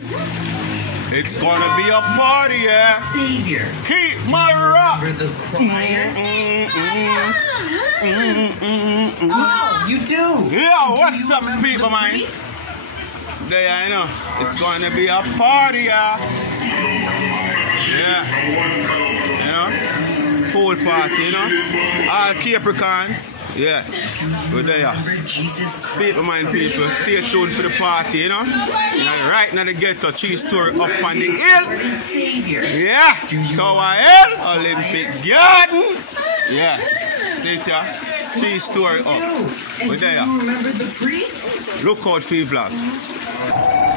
It's gonna be a party, yeah. Savior. Keep my rock. Remember the choir? Oh, you do. Yeah, what's up, people, man? There, I know. It's gonna be a party, yeah. Yeah. You know? Pool party, you know? All Capricorn. Yeah, we're there. Speak my mind, people. Stay tuned for the party, you know? Right now, the ghetto cheese tour up on the hill. Yeah, Tower Hill, Olympic Garden. Yeah, see it here? Cheese tour up. We're there. Look out for the vlog.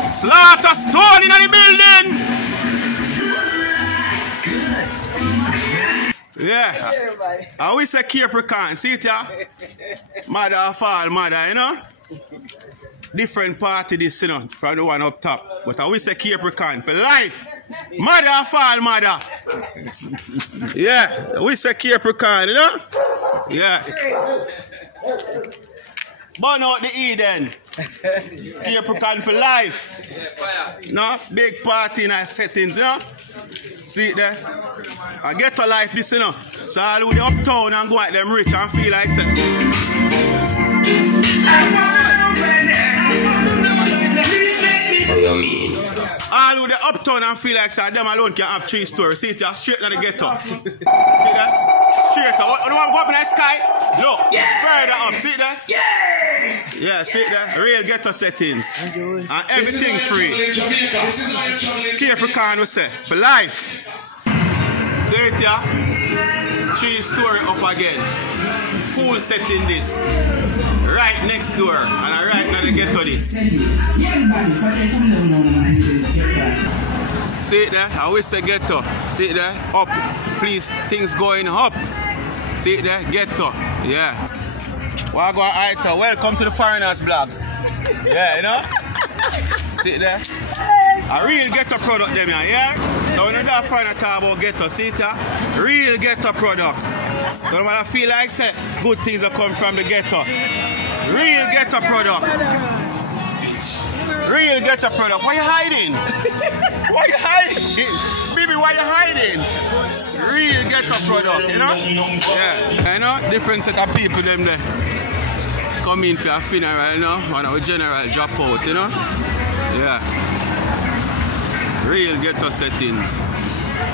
Slaughter Stone in the building. Yeah, I always say Capricorn, see it ya? Mother of all mother, you know? Different party this, you know, from the one up top. But I always say Capricorn for life. Mother of all mother. Yeah, I always say Capricorn, you know? Yeah. Burn out the Eden. Capricorn for life. No? Big party in our settings, you know? See it there? I get to life this, you know. So all who the uptown and go at them rich and feel like say. All who the uptown and feel like say them alone can have 3 stories. See it here? Straight to the ghetto. See that? Straight up. What do you want to go up in the sky? Look. Yeah. Further up. See there? Yeah. Yeah, see there? Real ghetto settings. And everything free. Capricorn will say. For life. See it here? 3 story up again. Pool setting this. Right next door. And right now they get to this. See it there? I always say ghetto. See it there? Up. Please, things going up. See it there? Ghetto. Yeah. Wagwan Aita. Welcome to the Foreigners blog. Yeah, you know? See it there? A real ghetto product them here, yeah? So when you don't find a talk about ghetto, see it here? Real ghetto product. Don't matter feel like say good things that come from the ghetto. Real ghetto product. Real ghetto product. Why you hiding? Why you hiding? Baby, why you hiding? Real ghetto product, you know? Yeah. You know, different set of people them there. Come in for a funeral, you know? One of our general drop out, you know? Yeah. Real ghetto settings.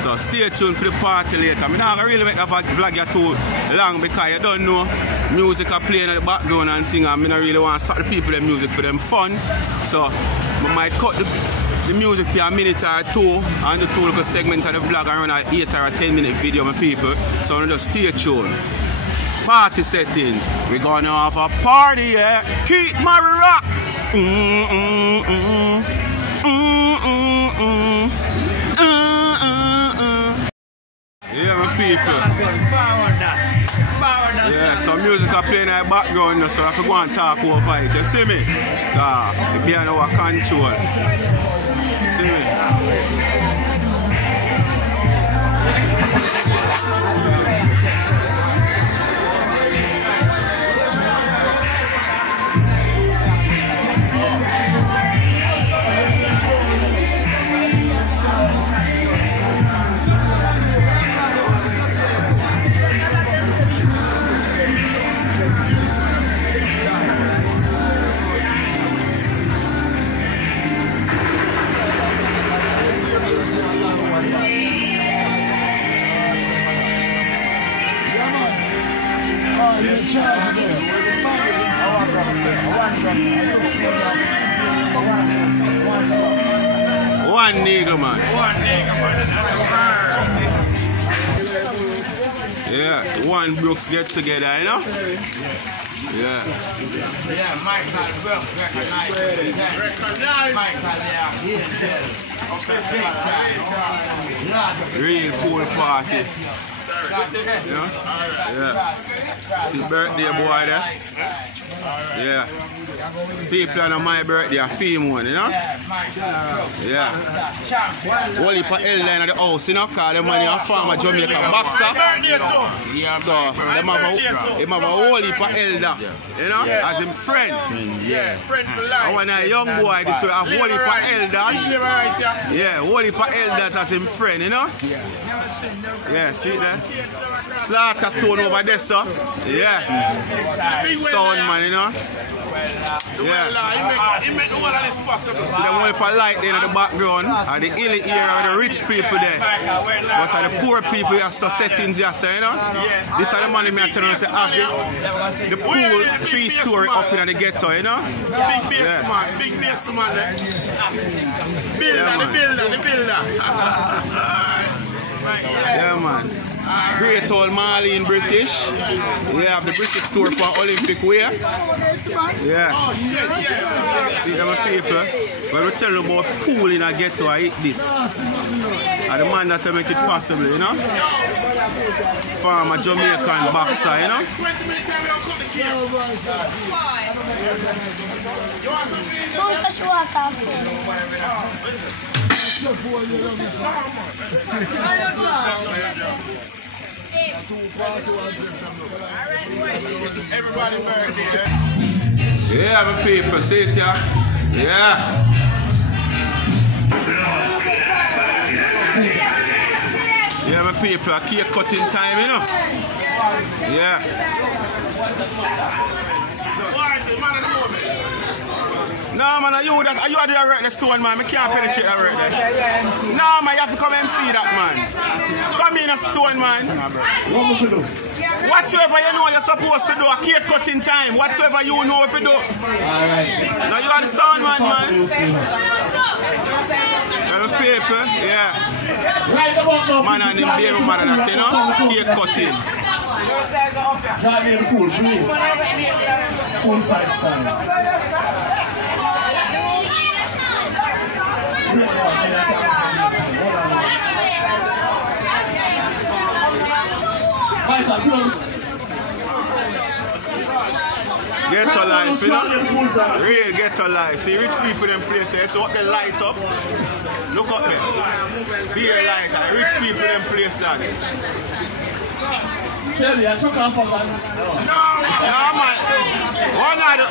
So stay tuned for the party later. I'm not really make that vlog you too long because you don't know music are playing in the background and things, and I don't really want to stop the people their music for them fun. So I might cut the music for a minute or 2 and the 2 little segment of the vlog and run an 8 or a 10-minute video my people. So just stay tuned. Party settings. We're gonna have a party, yeah. Keep my rock. Yeah, my people. Yeah, some music are playing in the background, so I have to go and talk over it. You see me? It be under our control. See me? One nigga man. Yeah, one Brooks get together, you know? Yeah. Yeah, Michael Brooks recognize. Michael, yeah. Real cool party. Yeah. Yeah. See birthday boy there? Yeah. People on my birthday are fame one, you know? Yeah. Whole heap of elder in the house, you know, because them money are farmer Jamaican boxer. So them have a whole heap of elder, you know, as him friend. Yeah, friend for life. And when a young boy, this way, a whole heap of elders. Yeah, whole heap of elders as him friend, you know? Yeah, see that? Slaughter stone over there, sir. Yeah. Sound man, you know? Yeah. He make all of this possible. See them whole heap of light there in the background. And the hilly area with the rich people there. But for the poor people, you have some settings, you know? This is the money me I tell you, say, the pool 3-story up in the ghetto, you know? Big base man, big base man. Builder, the builder. Yeah, man. Great old Marlene British. We have the British store for Olympic wear. Yeah. See them people. But we tell you about pool in a ghetto, I eat this. And the man that make it possible, you know? Farmer Jamaican boxer, you know? Everybody birthday. Yeah, my people, see it, yeah? Yeah. Yeah, my people, a cake cutting time, you know? Yeah. No, man, you are the right the stone, man. I can't penetrate that right there. No, man, you have to come and see that, man. Come in a stone, man. Whatsoever you know you're supposed to do, a cake cutting time. Whatsoever you know if you do. Now you are the sound man, man. And the paper, yeah. Man and him baby man that, you know, cake cutting. Drive in the pool, please. Pool side style. Ghetto life, you know? Real ghetto life. See rich people in places, so what they light up. Look up there. Beer light and rich people in place that. Sally, I took off for some. No, man.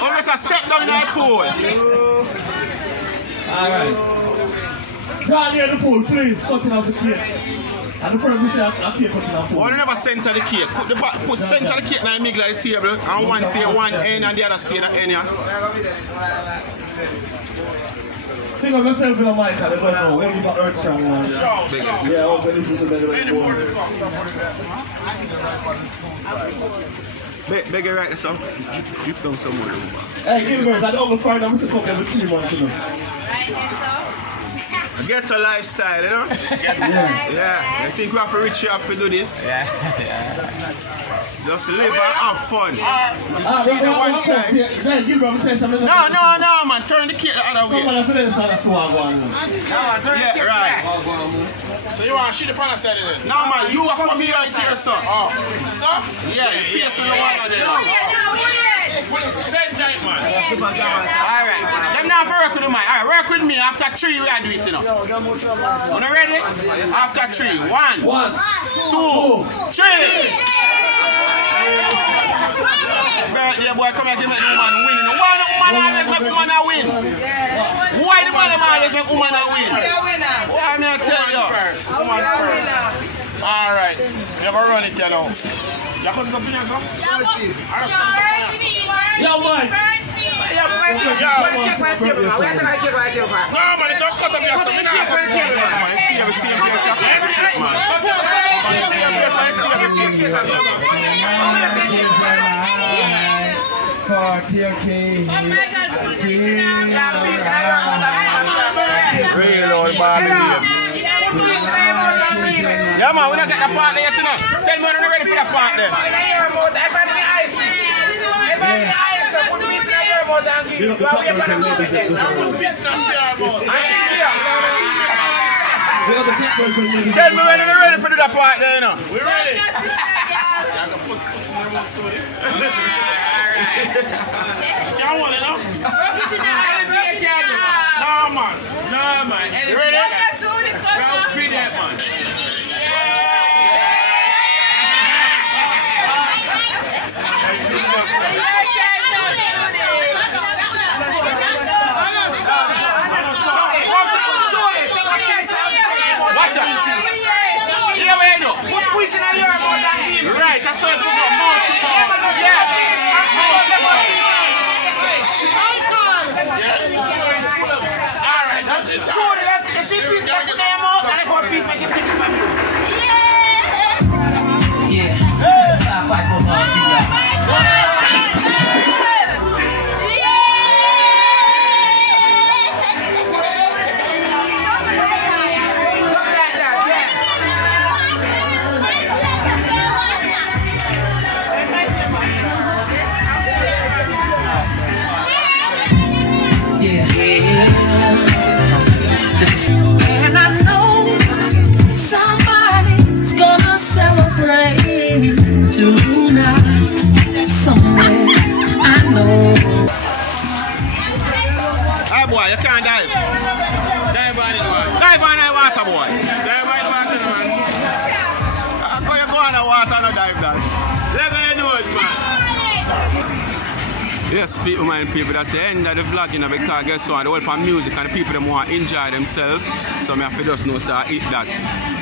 Unless I step down in the pool. Alright. Drive near the pool, please. Cutting off the cake. And the front, we say a cake cutting off the pool. Why you never center the cake? Put center the cake in the middle of the table, and one stay one end and the other stay the end, yeah? Think of yourself in the mic, and they don't know. When you got earth strong, man. Yeah, I'll be this is a better way to go. Beg you right there, son. Drift down some more. Hey, Gilbert, I don't go far down, Mr. Cook every 3 months, you know. Get a lifestyle, you know? Yes. Yeah, I think we have to reach up to do this. Yeah. Just live and have fun. See the one side. No, man. Turn the cake the other way. Yeah, right. So you want to shoot the pan side of it? No, man. You are coming right here, son. Oh. So? Yeah, the face on the one of them. Same time, man. Alright. Them not work with the mic. Alright, work with me. After 3, we gotta do it, you know. You know ready? After 3. 1, 2, 3. Birthday boy, come here, give me the woman win. Why the woman always make woman a win? Why the man always make woman a win? Why me I tell you? Alright. You ever run it, you know? You couldn't go finish some? Yeah, man. No, man, it don't cut up your son. Real old Barbie names. Yeah, man, we don't get the part there yet, you know. Tell me when you're ready for the part there. Tell me when you're ready for the part there, you know. We're ready. Can't hold it, no? Rock it in the eye. No, man. No, man. You ready? That's all the cut. Round free that, man. Right, that's what you got. Yeah. Alright, that's it. Yeah, this is the top 5 of our video. And I know somebody's gonna celebrate tonight somewhere. I know. Hey boy, you can't dive. Dive on it, man. Dive on the water, boy. Dive on the water, man. How you go on the water and dive that? Let go your nose, man. Yes, people, that's the end of the vlog, you know, because guess what, the whole part music and the people them want to enjoy themselves. So I have to just know, so I eat that.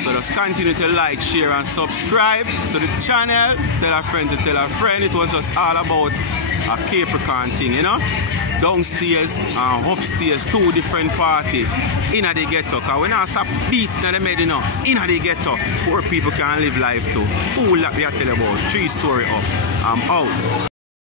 So just continue to like, share and subscribe to the channel. Tell a friend to tell a friend. It was just all about a Capricorn thing, you know. Downstairs and upstairs, 2 different parties in the ghetto. Because we not stop beating the med, you know, in the ghetto. Poor people can live life too. All that we are telling about, 3 story up. I'm out.